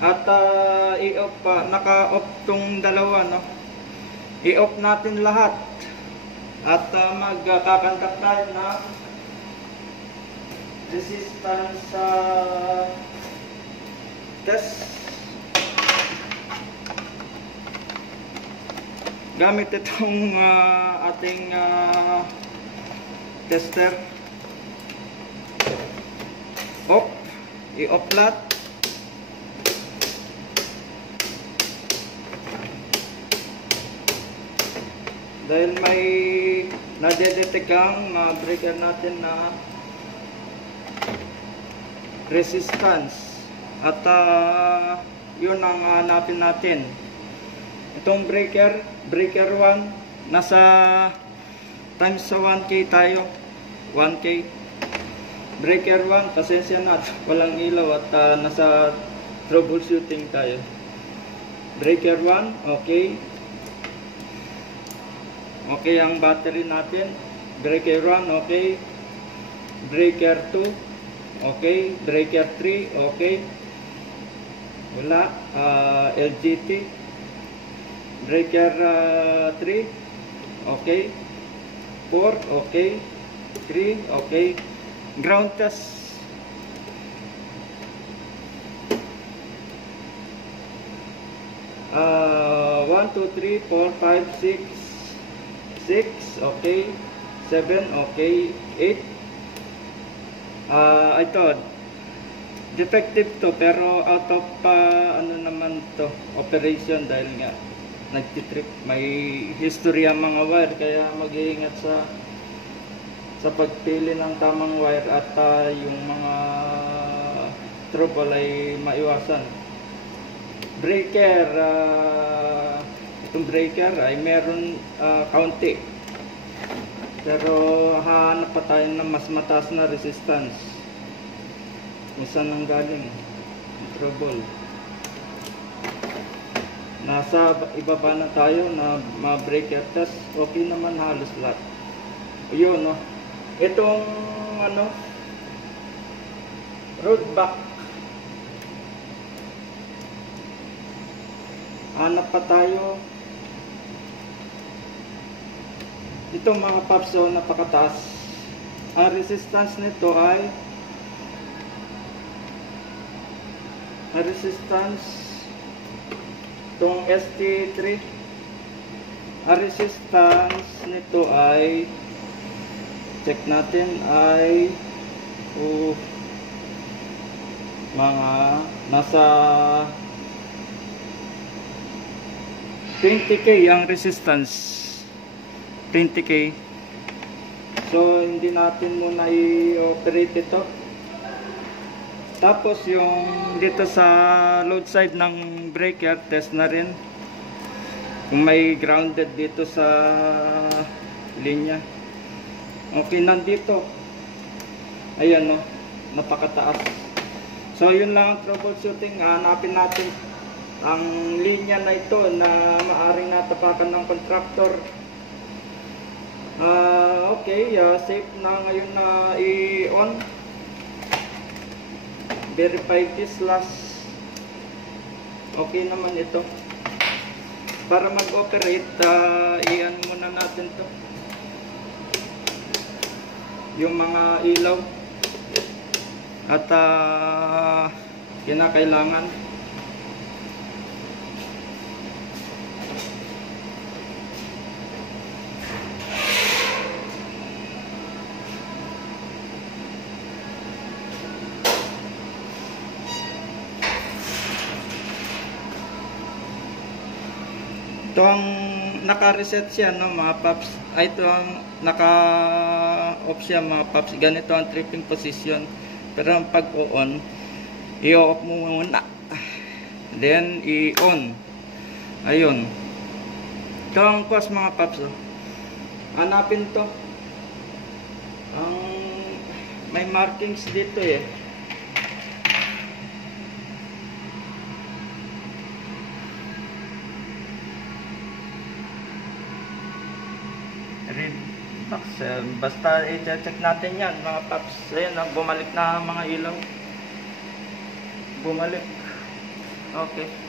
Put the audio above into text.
At i-off pa, naka-off tong dalawa, no? I-off natin lahat. At magkakandak tayo na resistance test. Gamit itong ating tester. Off. I-off lahat. Dahil may nadedetect ang breaker natin na resistance. At yun ang hanapin natin. Itong breaker 1, nasa times sa 1K tayo. 1K. Breaker 1, pasensya na, walang ilaw at nasa troubleshooting tayo. Breaker 1, okay. Okay ang battery natin. Breaker 1, okay. Breaker 2, okay. Breaker 3, okay. Wala. LGT. Breaker 3, okay. 4, okay. 3, okay. Ground test. Uh, 1, 2, 3, 4, 5, 6. 6, okay. 7, okay. 8. Ito, defective to, pero out of ano naman to, operation, dahil nga nagtitrip. May history ang mga wire, kaya mag-iingat sa pagpili ng tamang wire at yung mga trouble ay maiwasan. Breaker, itong breaker ay meron kaunti, pero hahanap pa tayo ng mas mataas na resistance kung saan ang galing yung trouble. Nasa ibaba na tayo na breaker test. Okay naman halos lahat. Yun, no? Itong ano, road back, hanap pa tayo. Itong mga pops, so napakataas. Ang resistance nito ay itong ST3. Ang resistance nito ay, check natin, ay mga nasa 20K ang resistance. 20K. So hindi natin muna i-operate ito. Tapos yung dito sa load side ng breaker, test na rin kung may grounded dito sa linya. Okay, nandito. Ayan, no, napakataas. So yun lang ang troubleshooting. Hanapin natin ang linya na ito na maaring natapakan ng contractor. Okay, safe na ngayon na i-on. Verify this last. Okay naman ito. Para mag-operate, i-on muna natin to, yung mga ilaw at kinakailangan. Ito ang naka-reset siya, no, mga paps. Ito ang naka-off siya, mga paps. Ganito ang tripping position. Pero ang pag-on, i-off mo muna, then i-on. Ayun. Ito ang cause, mga paps. Hanapin to. May markings dito eh. Red box, basta i-check natin yan, mga paps. Ayan, bumalik na mga ilaw. Bumalik. Okay.